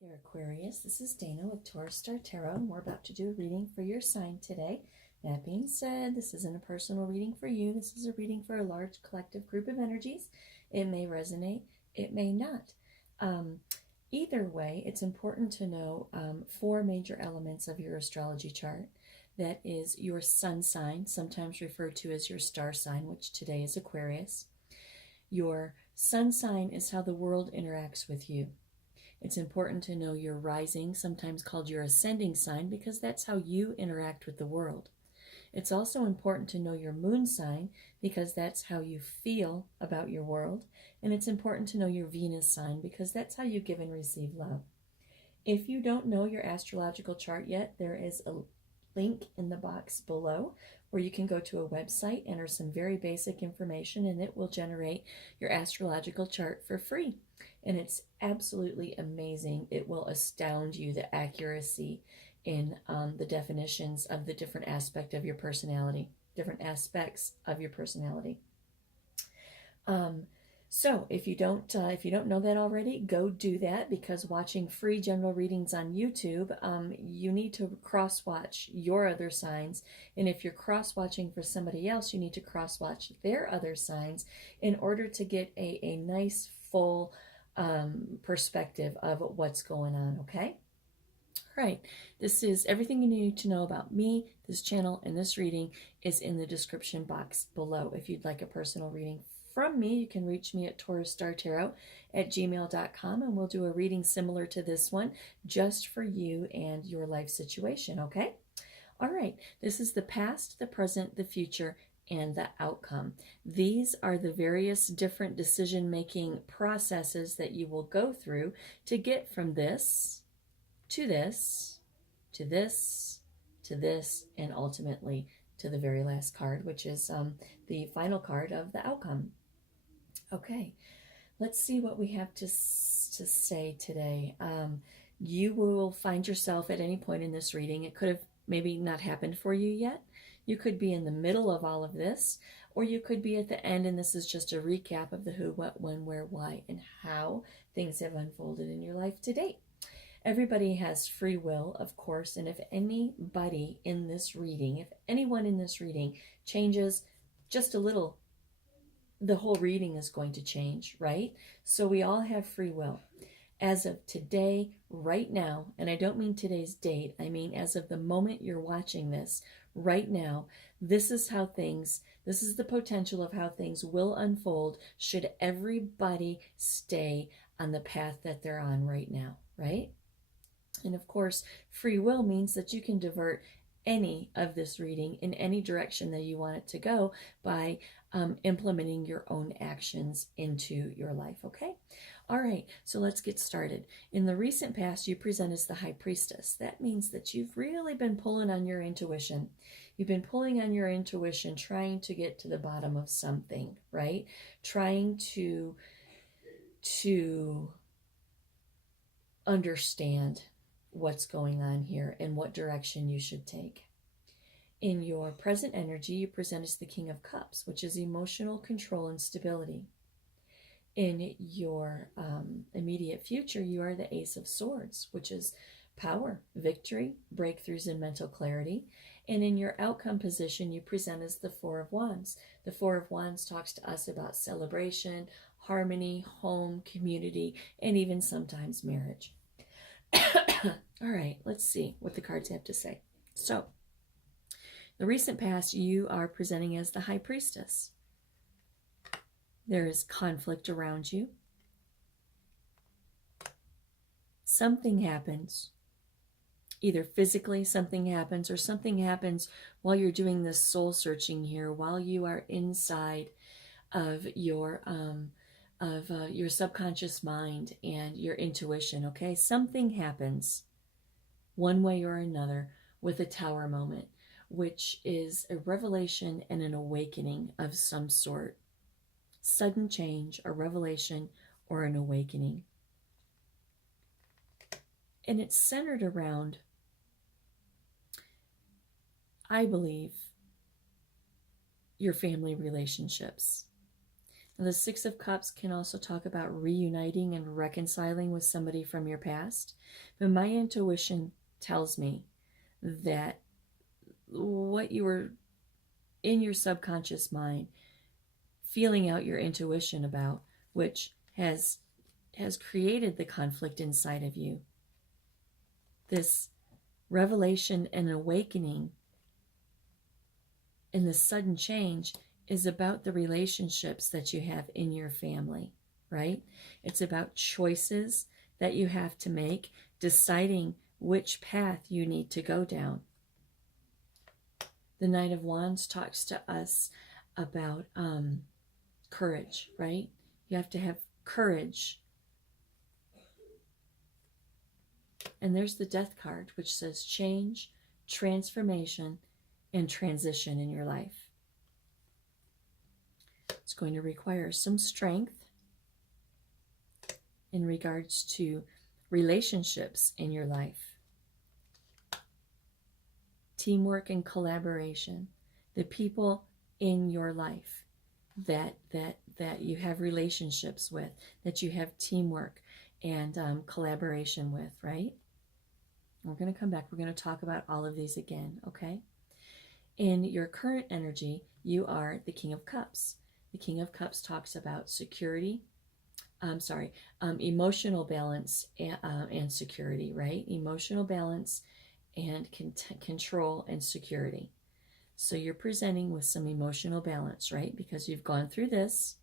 Dear Aquarius, this is Dana with Taurus Star Tarot, and we're about to do a reading for your sign today. That being said, this isn't a personal reading for you. This is a reading for a large collective group of energies. It may resonate, it may not. Either way, it's important to know four major elements of your astrology chart. That is your sun sign, sometimes referred to as your star sign, which today is Aquarius. Your sun sign is how the world interacts with you. It's important to know your rising, sometimes called your ascending sign, because that's how you interact with the world. It's also important to know your moon sign, because that's how you feel about your world. And it's important to know your Venus sign, because that's how you give and receive love. If you don't know your astrological chart yet, there is a link in the box below where you can go to a website, enter some very basic information, and it will generate your astrological chart for free. And it's absolutely amazing. It will astound you, the accuracy in the definitions of the different aspects of your personality. So if you don't know that already, go do that, because watching free general readings on YouTube, you need to cross-watch your other signs. And if you're cross-watching for somebody else, you need to cross-watch their other signs in order to get a nice full perspective of what's going on, okay? All right, this is everything you need to know about me, this channel, and this reading is in the description box below. If you'd like a personal reading from me, you can reach me at taurusstartarot@gmail.com, and we'll do a reading similar to this one just for you and your life situation, okay? All right, this is the past, the present, the future, and the outcome. These are the various different decision-making processes that you will go through to get from this, to this, to this, to this, and ultimately to the very last card, which is the final card of the outcome. Okay, let's see what we have to say today. You will find yourself at any point in this reading. It could have maybe not happened for you yet. You could be in the middle of all of this, or you could be at the end, and this is just a recap of the who, what, when, where, why, and how things have unfolded in your life to date. Everybody has free will, of course, and if anybody in this reading, if anyone in this reading changes just a little, the whole reading is going to change, right? So we all have free will. As of today, right now, and I don't mean today's date, I mean as of the moment you're watching this, right now, this is the potential of how things will unfold should everybody stay on the path that they're on right now, right? And of course, free will means that you can divert any of this reading in any direction that you want it to go by implementing your own actions into your life, okay? All right, so let's get started. In the recent past, you present as the High Priestess. That means that you've really been pulling on your intuition. You've been pulling on your intuition, trying to get to the bottom of something, right? Trying to understand what's going on here and what direction you should take. In your present energy, you present as the King of Cups, which is emotional control and stability. In your immediate future, you are the Ace of Swords, which is power, victory, breakthroughs, and mental clarity. And in your outcome position, you present as the Four of Wands. The Four of Wands talks to us about celebration, harmony, home, community, and even sometimes marriage. All right, let's see what the cards have to say. So, the recent past, you are presenting as the High Priestess. There is conflict around you. Something happens. Either physically something happens, or something happens while you're doing this soul searching here, while you are inside of your subconscious mind and your intuition, okay? Something happens one way or another with a Tower moment, which is a revelation and an awakening of some sort. Sudden change, a revelation, or an awakening. And it's centered around, I believe, your family relationships. The Six of Cups can also talk about reuniting and reconciling with somebody from your past. But my intuition tells me that what you were in your subconscious mind feeling out your intuition about, which has created the conflict inside of you. This revelation and awakening and this sudden change is about the relationships that you have in your family, right? It's about choices that you have to make, deciding which path you need to go down. The Knight of Wands talks to us about courage, right? You have to have courage. And there's the Death card, which says change, transformation, and transition in your life. It's going to require some strength in regards to relationships in your life. Teamwork and collaboration. The people in your life that you have relationships with, that you have teamwork and collaboration with, right? We're going to come back. We're going to talk about all of these again, okay? In your current energy, you are the King of Cups. The King of Cups talks about security, emotional balance and security, right? Emotional balance and control and security. So you're presenting with some emotional balance, right? Because you've gone through this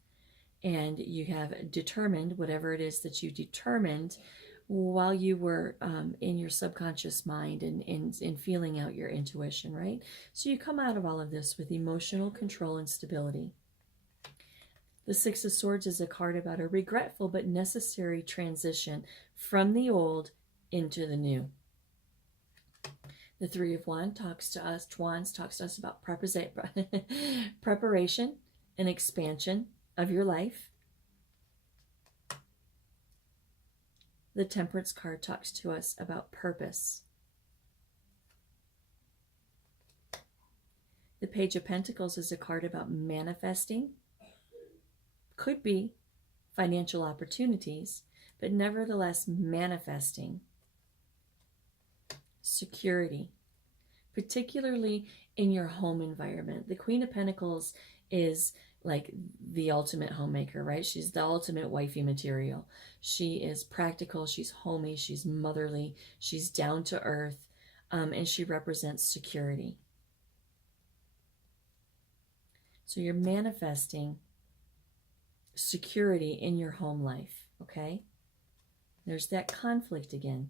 and you have determined whatever it is that you determined while you were in your subconscious mind and feeling out your intuition, right? So you come out of all of this with emotional control and stability. The Six of Swords is a card about a regretful but necessary transition from the old into the new. The Three of Wands talks to us about preparation and expansion of your life. The Temperance card talks to us about purpose. The Page of Pentacles is a card about manifesting. Could be financial opportunities, but nevertheless manifesting. Security, particularly in your home environment. The Queen of Pentacles is like the ultimate homemaker, right? She's the ultimate wifey material. She is practical, she's homey, she's motherly, she's down to earth, and she represents security. So you're manifesting security in your home life, okay? There's that conflict again.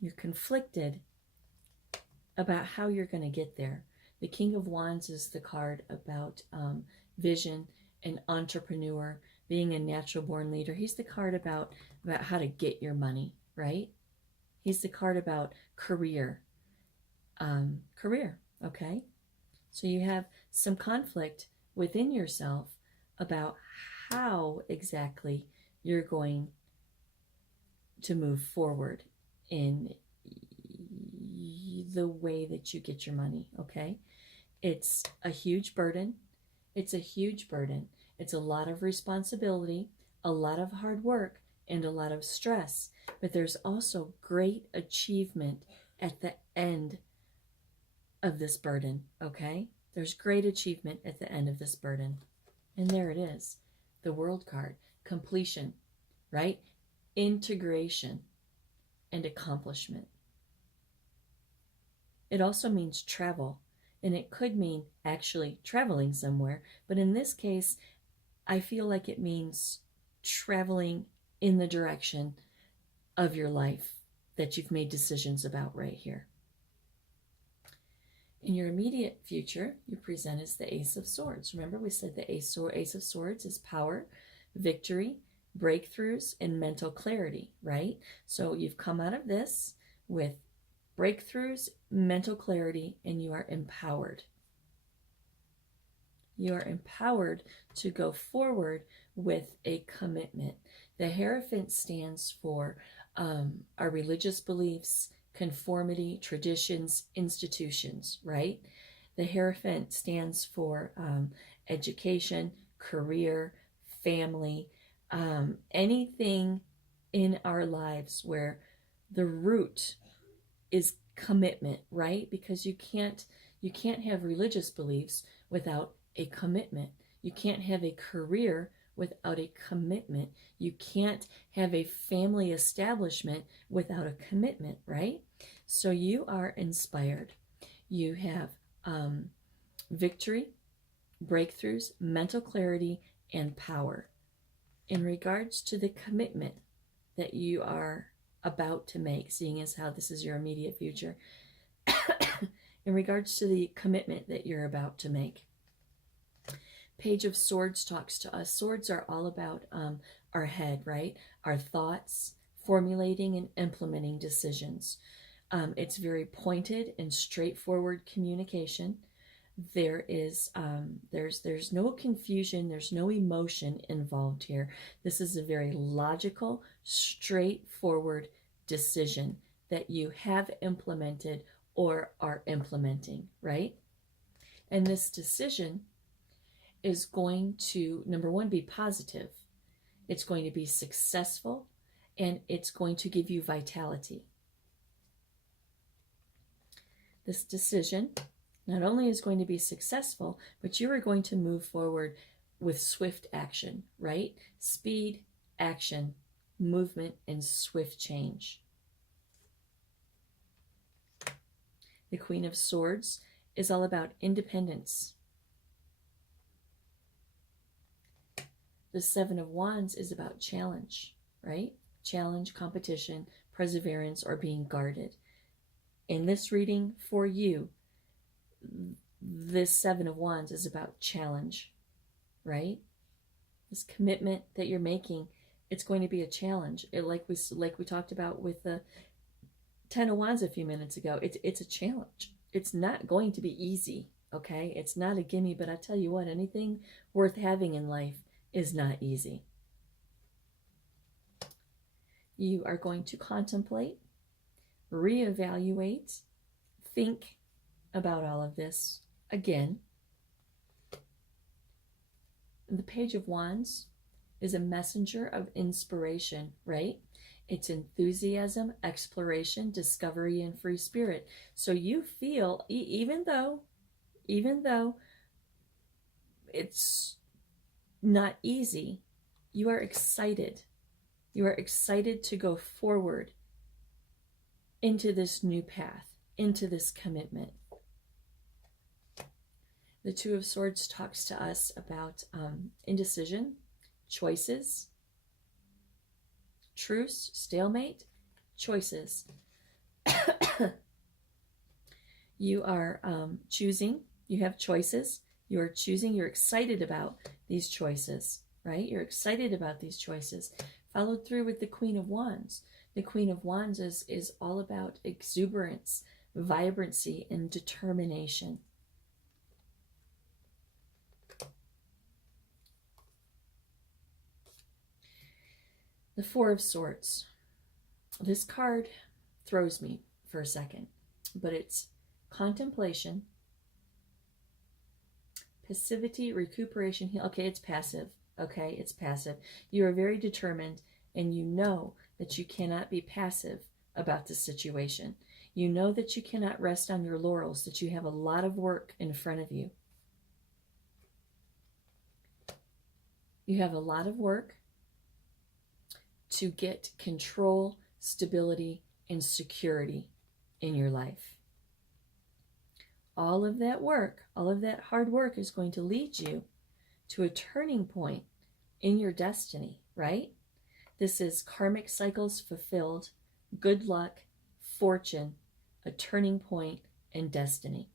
You're conflicted about how you're going to get there. The King of Wands is the card about vision, an entrepreneur, being a natural born leader. He's the card about how to get your money, right? He's the card about career. Okay? So you have some conflict within yourself about how exactly you're going to move forward in the way that you get your money, okay? It's a huge burden. It's a huge burden. It's a lot of responsibility, a lot of hard work, and a lot of stress. But there's also great achievement at the end of this burden, okay? There's great achievement at the end of this burden. And there it is, the World card, completion, right? Integration and accomplishment. It also means travel, and it could mean actually traveling somewhere, but in this case, I feel like it means traveling in the direction of your life that you've made decisions about right here. In your immediate future, you present as the Ace of Swords. Remember, we said the Ace of Swords is power, victory, breakthroughs, and mental clarity, right? So you've come out of this with breakthroughs, mental clarity, and you are empowered. You are empowered to go forward with a commitment. The Hierophant stands for our religious beliefs, conformity, traditions, institutions, right? The Hierophant stands for education, career, family, anything in our lives where the root is commitment, right? Because you can't have religious beliefs without a commitment. You can't have a career without a commitment. You can't have a family establishment without a commitment, right? So you are inspired. You have victory, breakthroughs, mental clarity, and power. In regards to the commitment that you are about to make, seeing as how this is your immediate future, in regards to the commitment that you're about to make, Page of Swords talks to us. Swords are all about our head, right? Our thoughts, formulating and implementing decisions. It's very pointed and straightforward communication. There's no confusion, there's no emotion involved here. This is a very logical, straightforward decision that you have implemented or are implementing, right? And this decision is going to, number one, be positive. It's going to be successful, and it's going to give you vitality. This decision not only is going to be successful, but you are going to move forward with swift action, right? Speed, action, movement, and swift change. The Queen of Swords is all about independence. The Seven of Wands is about challenge, right? Challenge, competition, perseverance, or being guarded. In this reading for you, this Seven of Wands is about challenge, right? This commitment that you're making, it's going to be a challenge. Like we talked about with the Ten of Wands a few minutes ago, it's a challenge. It's not going to be easy, okay? It's not a gimme, but I tell you what, anything worth having in life is not easy. You are going to contemplate, reevaluate, think about all of this again. The Page of Wands is a messenger of inspiration, right? It's enthusiasm, exploration, discovery, and free spirit. So you feel, even though it's not easy, you are excited. You are excited to go forward into this new path, into this commitment. The Two of Swords talks to us about indecision, choices, truce, stalemate, choices. You are choosing, you have choices, you are choosing, you're excited about these choices, right? You're excited about these choices. Followed through with the Queen of Wands. The Queen of Wands is all about exuberance, vibrancy, and determination. The Four of Swords. This card throws me for a second, but it's contemplation, passivity, recuperation, heal. Okay, it's passive. Okay, it's passive. You are very determined, and you know that you cannot be passive about this situation. You know that you cannot rest on your laurels, that you have a lot of work in front of you. You have a lot of work to get control, stability, and security in your life. All of that work, all of that hard work is going to lead you to a turning point in your destiny, right? This is karmic cycles fulfilled, good luck, fortune, a turning point, and destiny.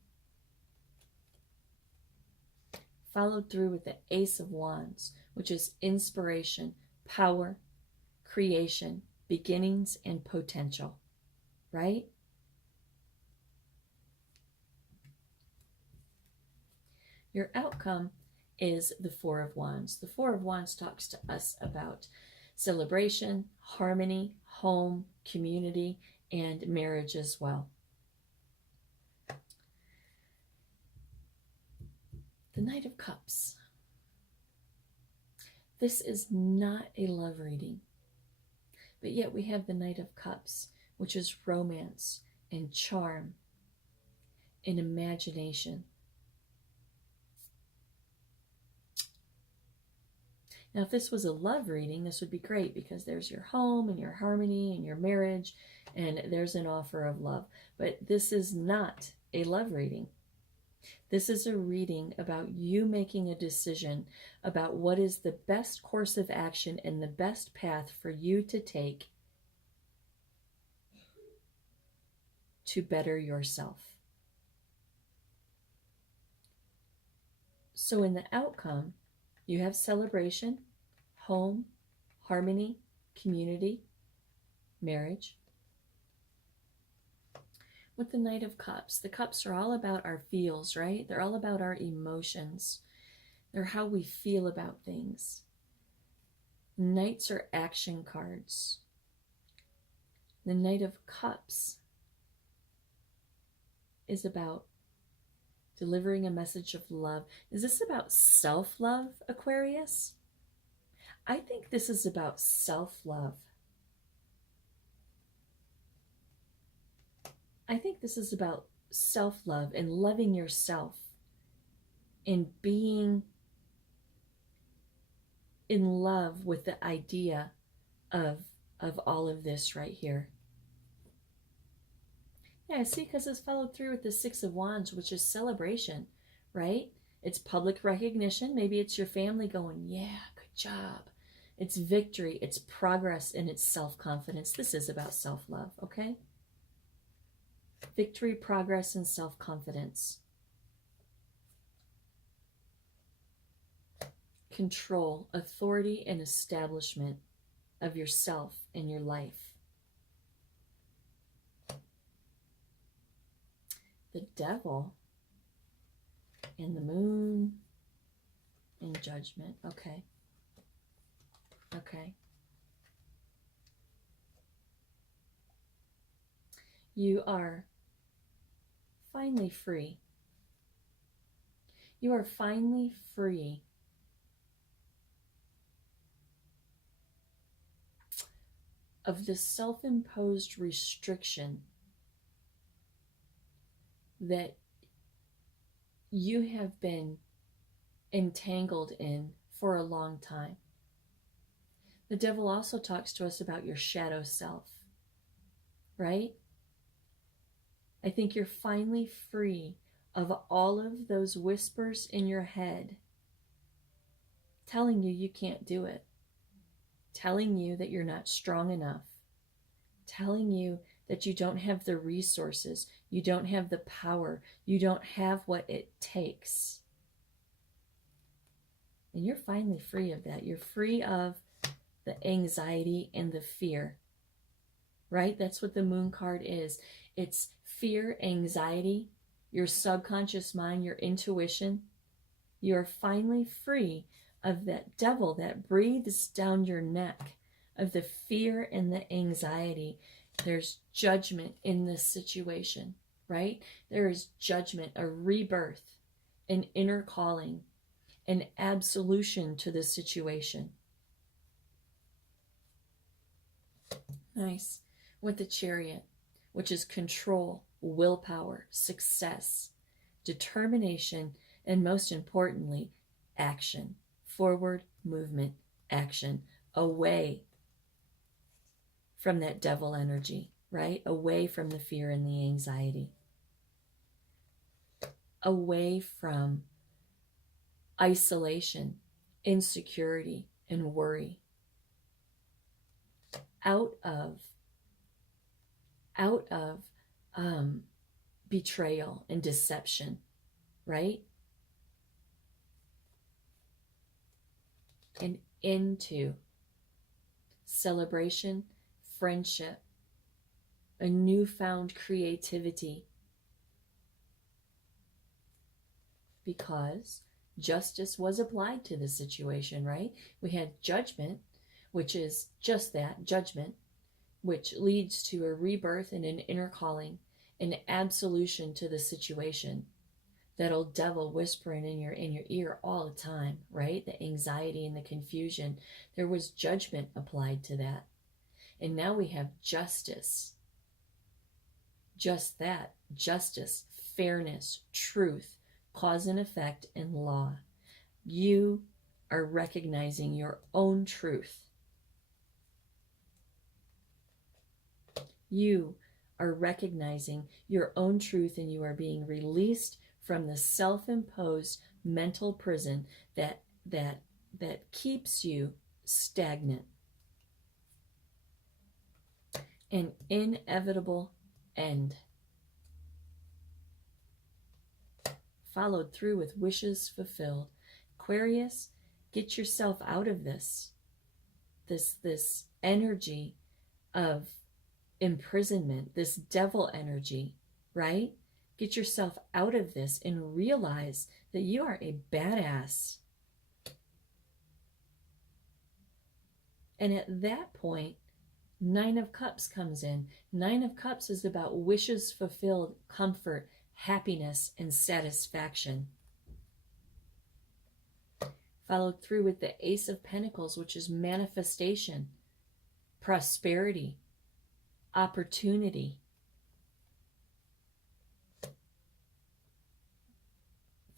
Followed through with the Ace of Wands, which is inspiration, power, creation, beginnings, and potential, right? Your outcome is the Four of Wands. The Four of Wands talks to us about celebration, harmony, home, community, and marriage as well. The Knight of Cups. This is not a love reading, but yet we have the Knight of Cups, which is romance and charm and imagination. Now, if this was a love reading, this would be great because there's your home and your harmony and your marriage, and there's an offer of love. But this is not a love reading. This is a reading about you making a decision about what is the best course of action and the best path for you to take to better yourself. So in the outcome, you have celebration, home, harmony, community, marriage. With the Knight of Cups, the cups are all about our feels, right? They're all about our emotions. They're how we feel about things. Knights are action cards. The Knight of Cups is about delivering a message of love. Is this about self-love, Aquarius? I think this is about self-love. I think this is about self-love and loving yourself and being in love with the idea of all of this right here. Yeah, see, because it's followed through with the Six of Wands, which is celebration, right? It's public recognition. Maybe it's your family going, yeah, good job. It's victory, it's progress, and it's self-confidence. This is about self-love, okay? Victory, progress, and self-confidence. Control, authority, and establishment of yourself and your life. The Devil and the Moon and Judgment. Okay. Okay. You are finally free. You are finally free of the self-imposed restriction that you have been entangled in for a long time. The Devil also talks to us about your shadow self, right? I think you're finally free of all of those whispers in your head telling you can't do it, telling you that you're not strong enough, telling you that you don't have the resources, you don't have the power, you don't have what it takes. And you're finally free of that. You're free of the anxiety and the fear, right? That's what the Moon card is. It's fear, anxiety, your subconscious mind, your intuition. You're finally free of that devil that breathes down your neck, of the fear and the anxiety. There's judgment in this situation, right? There is judgment, a rebirth, an inner calling, an absolution to the situation. Nice. With the Chariot, which is control, willpower, success, determination, and most importantly, action. Forward movement, action, away from that devil energy, right? Away from the fear and the anxiety. Away from isolation, insecurity, and worry. Out of betrayal and deception, right? And into celebration, friendship, a newfound creativity. Because justice was applied to the situation, right? We had judgment, which is just that, judgment, which leads to a rebirth and an inner calling, an absolution to the situation. that old devil whispering in your ear all the time, right? The anxiety and the confusion. There was judgment applied to that. And now we have justice. Just that, justice, fairness, truth, cause and effect, and law. You are recognizing your own truth. You are recognizing your own truth, and you are being released from the self-imposed mental prison that keeps you stagnant. An inevitable end. Followed through with wishes fulfilled. Aquarius, get yourself out of this energy of imprisonment, this devil energy, right? Get yourself out of this and realize that you are a badass. And at that point, Nine of Cups comes in. Nine of Cups is about wishes fulfilled, comfort, happiness, and satisfaction. Followed through with the Ace of Pentacles, which is manifestation, prosperity, opportunity.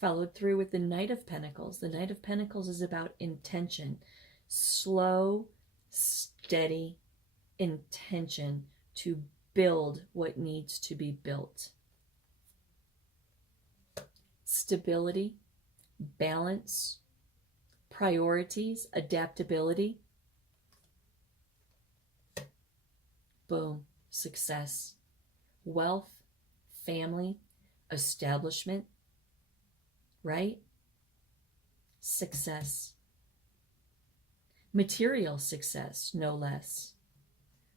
Followed through with the Knight of Pentacles. The Knight of Pentacles is about intention, slow, steady intention to build what needs to be built. Stability, balance, priorities, adaptability. Boom, success. Wealth, family, establishment, right? Success. Material success, no less.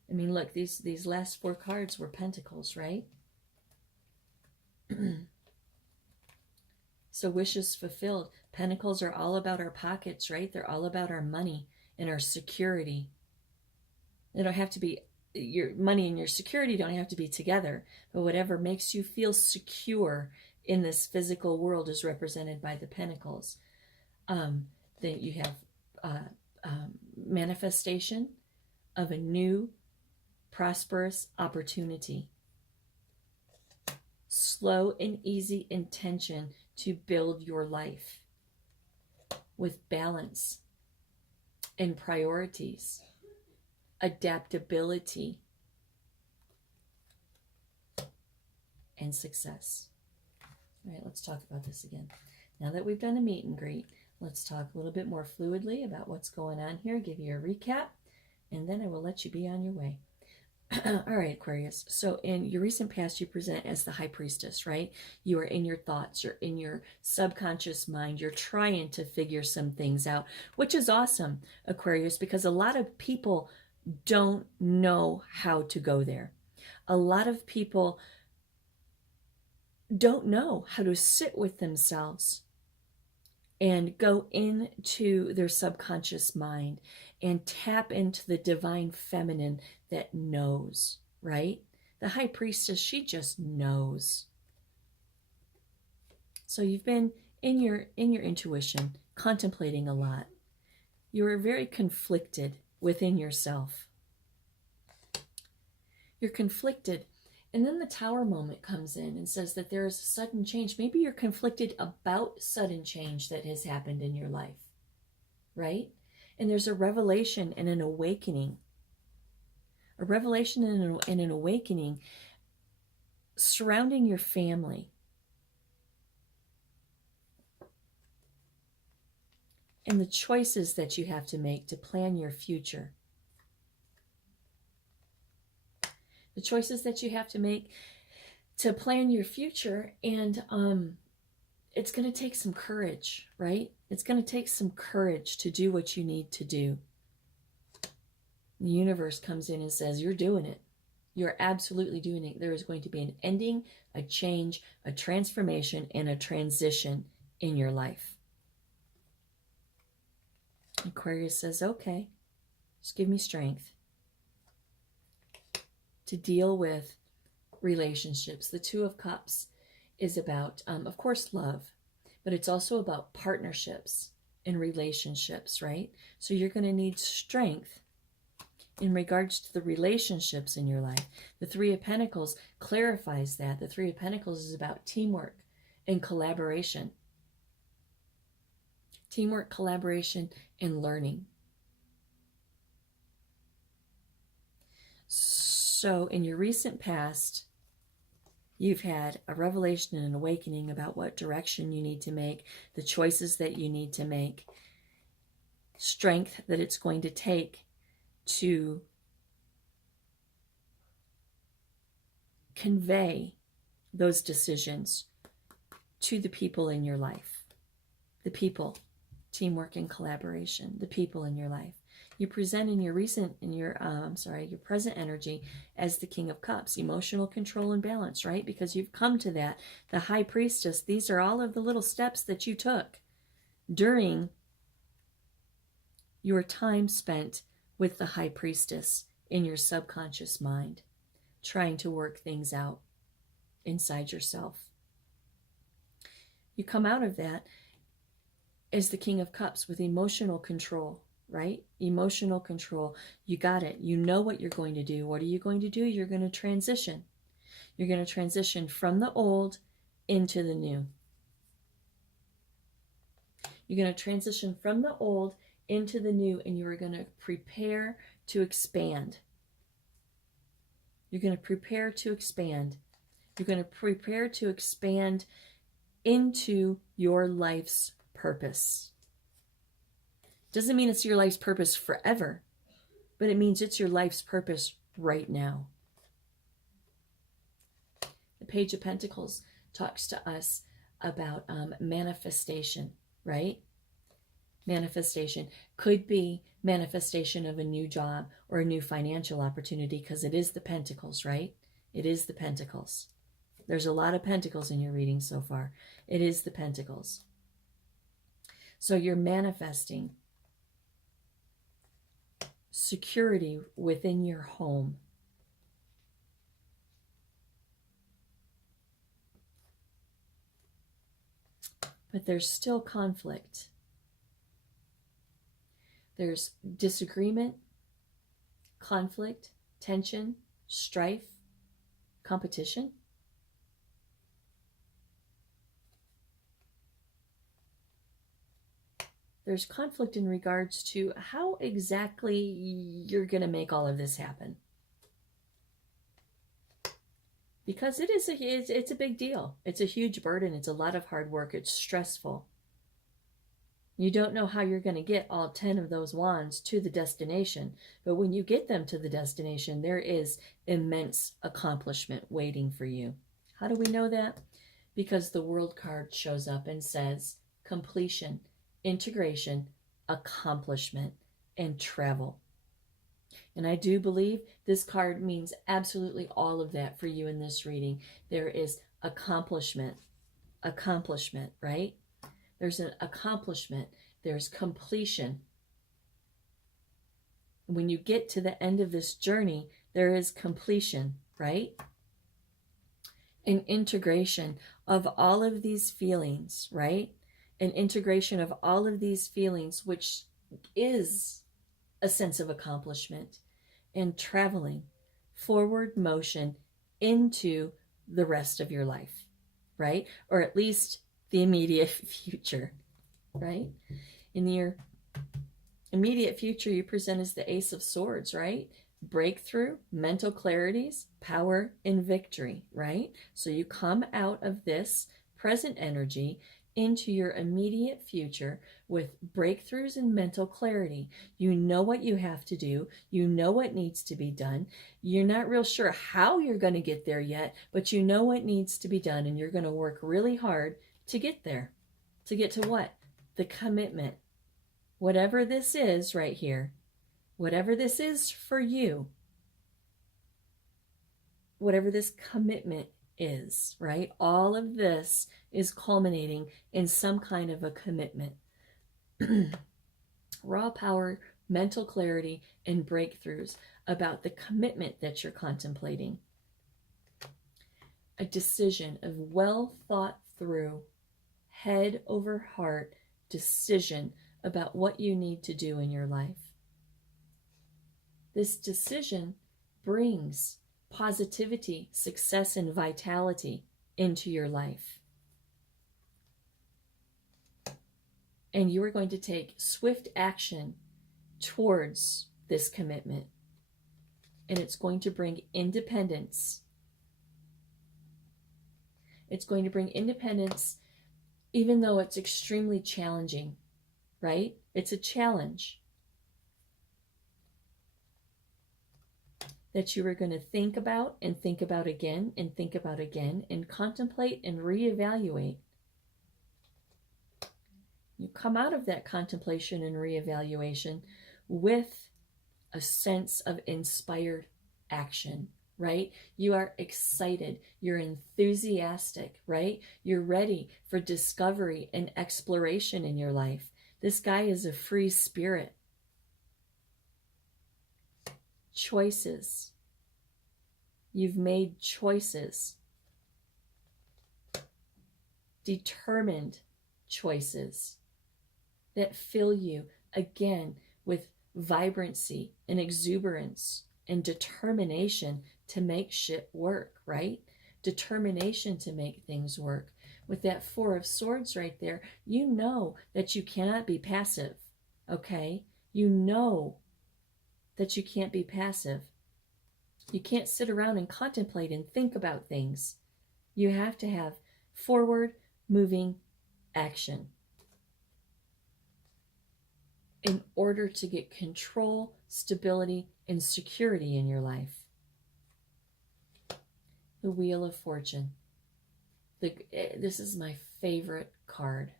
I mean, look, these last four cards were pentacles, right? So wishes fulfilled. Pentacles are all about our pockets, right? They're all about our money and our security. They don't have to be, your money and your security don't have to be together, but whatever makes you feel secure in this physical world is represented by the pentacles. Then you have manifestation of a new prosperous opportunity. Slow and easy intention to build your life with balance and priorities, adaptability, and success. All right, let's talk about this again. Now that we've done a meet and greet, let's talk a little bit more fluidly about what's going on here, give you a recap, and then I will let you be on your way. All right, Aquarius. So in your recent past, you present as the High Priestess, right? You are in your thoughts. You're in your subconscious mind. You're trying to figure some things out, which is awesome, Aquarius, because a lot of people don't know how to go there. A lot of people don't know how to sit with themselves and go into their subconscious mind and tap into the divine feminine that knows, right? The High Priestess, she just knows. So you've been in your intuition, contemplating a lot. You're very conflicted within yourself. You're conflicted. And then the Tower moment comes in and says that there is a sudden change. Maybe you're conflicted about sudden change that has happened in your life, right? And there's a revelation and an awakening. A revelation and an awakening surrounding your family. And the choices that you have to make to plan your future. The choices that you have to make to plan your future, and it's going to take some courage, right? It's going to take some courage to do what you need to do. The universe comes in and says, you're doing it. You're absolutely doing it. There is going to be an ending, a change, a transformation, and a transition in your life. Aquarius says, okay, just give me strength to deal with relationships. The Two of Cups is about, of course, love, but it's also about partnerships and relationships, right? So you're going to need strength in regards to the relationships in your life. The Three of Pentacles clarifies that. The Three of Pentacles is about teamwork and collaboration. Teamwork, collaboration, and learning. So in your recent past, you've had a revelation and an awakening about what direction you need to make, the choices that you need to make, strength that it's going to take to convey those decisions to the people in your life. The people, teamwork and collaboration, the people in your life. You present in your your present energy as the King of Cups, emotional control and balance, right? Because you've come to that. The High Priestess, these are all of the little steps that you took during your time spent with the High Priestess in your subconscious mind, trying to work things out inside yourself. You come out of that as the King of Cups with emotional control, right? Emotional control. You got it. You know what you're going to do. What are you going to do? You're going to transition. You're going to transition from the old into the new. You're going to transition from the old into the new, and you are going to prepare to expand. You're going to prepare to expand. You're going to prepare to expand into your life's purpose. Doesn't mean it's your life's purpose forever, but it means it's your life's purpose right now. The Page of Pentacles talks to us about manifestation, right? Manifestation could be manifestation of a new job or a new financial opportunity, because it is the Pentacles, right? It is the Pentacles. There's a lot of Pentacles in your reading so far. It is the Pentacles. So you're manifesting security within your home. But there's still conflict. There's disagreement, conflict, tension, strife, competition. There's conflict in regards to how exactly you're going to make all of this happen. Because it's a big deal. It's a huge burden. It's a lot of hard work. It's stressful. You don't know how you're going to get all 10 of those wands to the destination. But when you get them to the destination, there is immense accomplishment waiting for you. How do we know that? Because the World card shows up and says completion, integration, accomplishment, and travel. And I do believe this card means absolutely all of that for you in this reading. There is accomplishment, right? There's an accomplishment. There's completion. When you get to the end of this journey, there is completion, right? An integration of all of these feelings, right? An integration of all of these feelings, which is a sense of accomplishment, and traveling forward motion into the rest of your life, right? Or at least the immediate future, right? In your immediate future, you present as the Ace of Swords, right? Breakthrough, mental clarities, power, and victory, right? So you come out of this present energy into your immediate future with breakthroughs and mental clarity. You know what you have to do. You know what needs to be done. You're not real sure how you're going to get there yet, but you know what needs to be done, and you're going to work really hard to get there. To get to what? The commitment. Whatever this is right here, whatever this is for you, whatever this commitment is, right? All of this is culminating in some kind of a commitment. Raw power, mental clarity, and breakthroughs about the commitment that you're contemplating. a decision, a well thought through, head over heart decision about what you need to do in your life. This decision brings positivity, success, and vitality into your life. And you are going to take swift action towards this commitment. And it's going to bring independence. It's going to bring independence, even though it's extremely challenging, right? It's a challenge that you are going to think about and think about again and think about again and contemplate and reevaluate. You come out of that contemplation and reevaluation with a sense of inspired action, right? You are excited. You're enthusiastic, right? You're ready for discovery and exploration in your life. This guy is a free spirit. Choices. You've made choices. Determined choices that fill you again with vibrancy and exuberance and determination to make shit work, right? Determination to make things work. With that Four of Swords right there, you know that you cannot be passive, okay? You know that you can't be passive. You can't sit around and contemplate and think about things. You have to have forward moving action in order to get control, stability, and security in your life. The Wheel of Fortune. This is my favorite card.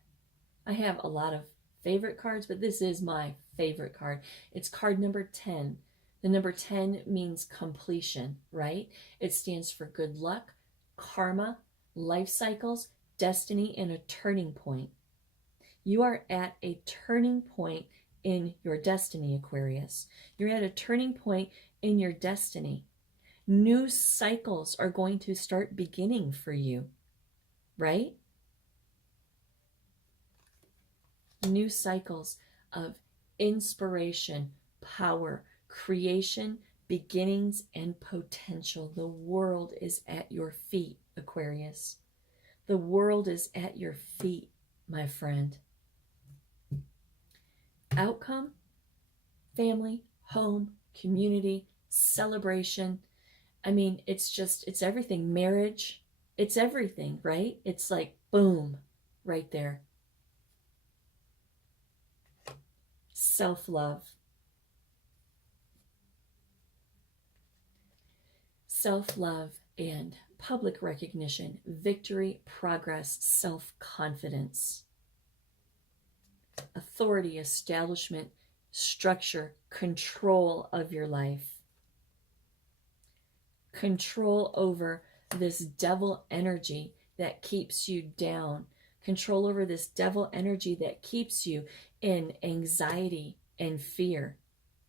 I have a lot of favorite cards, but this is my favorite card. It's card number 10. The number 10 means completion, right? It stands for good luck, karma, life cycles, destiny, and a turning point. You are at a turning point in your destiny, Aquarius. You're at a turning point in your destiny. New cycles are going to start beginning for you, right? New cycles of inspiration, power, creation, beginnings, and potential. The world is at your feet, Aquarius. The world is at your feet, my friend. Outcome, family, home, community, celebration. I mean, it's everything. Marriage, it's everything, right? It's like, boom, right there. Self-love. Self-love and public recognition, victory, progress, self-confidence. Authority, establishment, structure, control of your life. Control over this devil energy that keeps you down. Control over this devil energy that keeps you in anxiety and fear,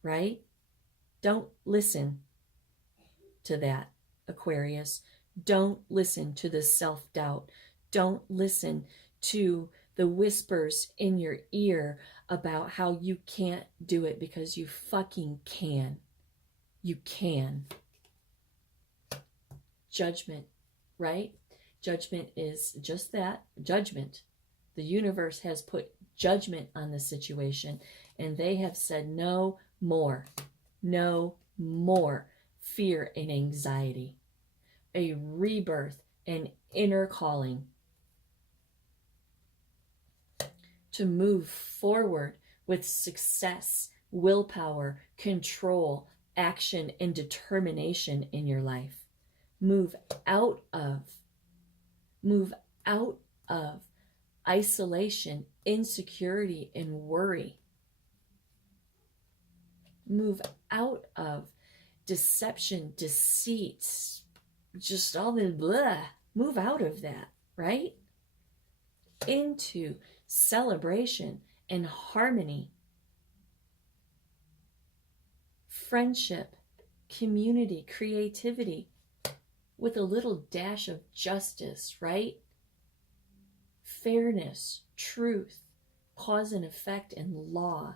right? Don't listen to that, Aquarius. Don't listen to the self-doubt. Don't listen to the whispers in your ear about how you can't do it, because you fucking can. You can. Judgment, right? Judgment is just that, judgment. The universe has put judgment on the situation, and they have said no more. No more fear and anxiety. A rebirth, an inner calling to move forward with success, willpower, control, action, and determination in your life. Move out of isolation, insecurity, and worry. Move out of deception, deceit, just all the blah. Move out of that, right? Into celebration and harmony, friendship, community, creativity, with a little dash of justice, right? Fairness, truth, cause and effect, and law.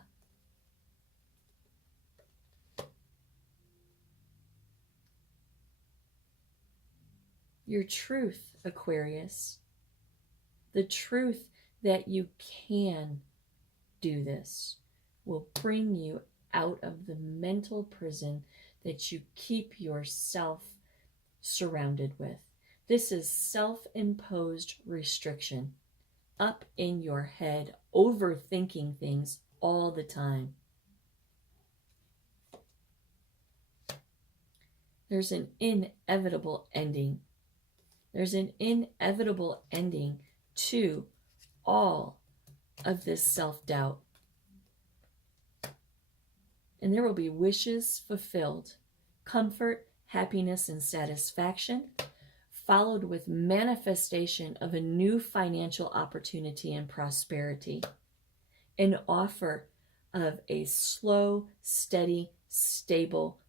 Your truth, Aquarius, the truth that you can do this will bring you out of the mental prison that you keep yourself surrounded with. This is self-imposed restriction, up in your head, overthinking things all the time. There's an inevitable ending. There's an inevitable ending to all of this self-doubt. And there will be wishes fulfilled, comfort, happiness, and satisfaction, followed with manifestation of a new financial opportunity and prosperity. An offer of a slow, steady, stable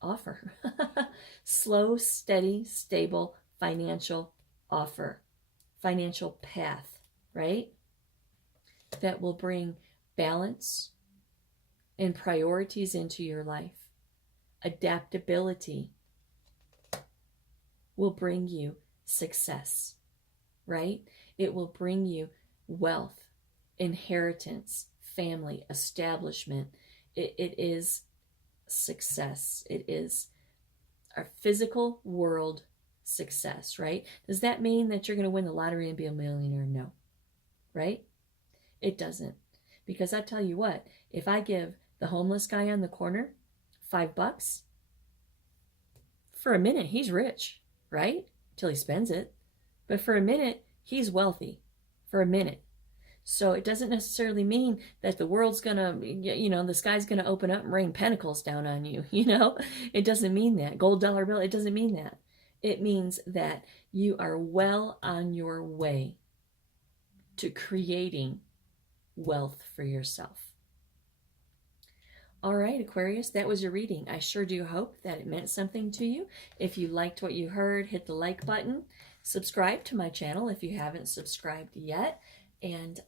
offer. Slow, steady, stable financial offer. Financial path, right? That will bring balance and priorities into your life. Adaptability will bring you success, right? It will bring you wealth, inheritance, family, establishment. It is success. It is our physical world success, right? Does that mean that you're going to win the lottery and be a millionaire? No, right? It doesn't. Because I tell you what, if I give the homeless guy on the corner $5, for a minute he's rich, right? Till he spends it. But for a minute he's wealthy. For a minute. So it doesn't necessarily mean that the world's gonna, the sky's gonna open up and rain pentacles down on you, It doesn't mean that. Gold dollar bill, it doesn't mean that. It means that you are well on your way to creating wealth for yourself. All right, Aquarius, that was your reading. I sure do hope that it meant something to you. If you liked what you heard, hit the like button. Subscribe to my channel if you haven't subscribed yet. And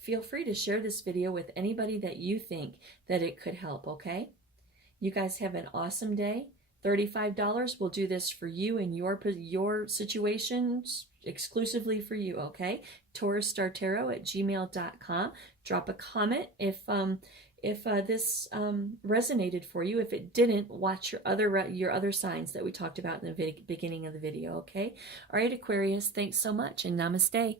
feel free to share this video with anybody that you think that it could help, okay? You guys have an awesome day. $35 will do this for you and your situations, exclusively for you, okay? TaurusStarTarot@gmail.com. Drop a comment if this resonated for you. If it didn't, watch your other signs that we talked about in the beginning of the video, okay? All right, Aquarius, thanks so much, and namaste.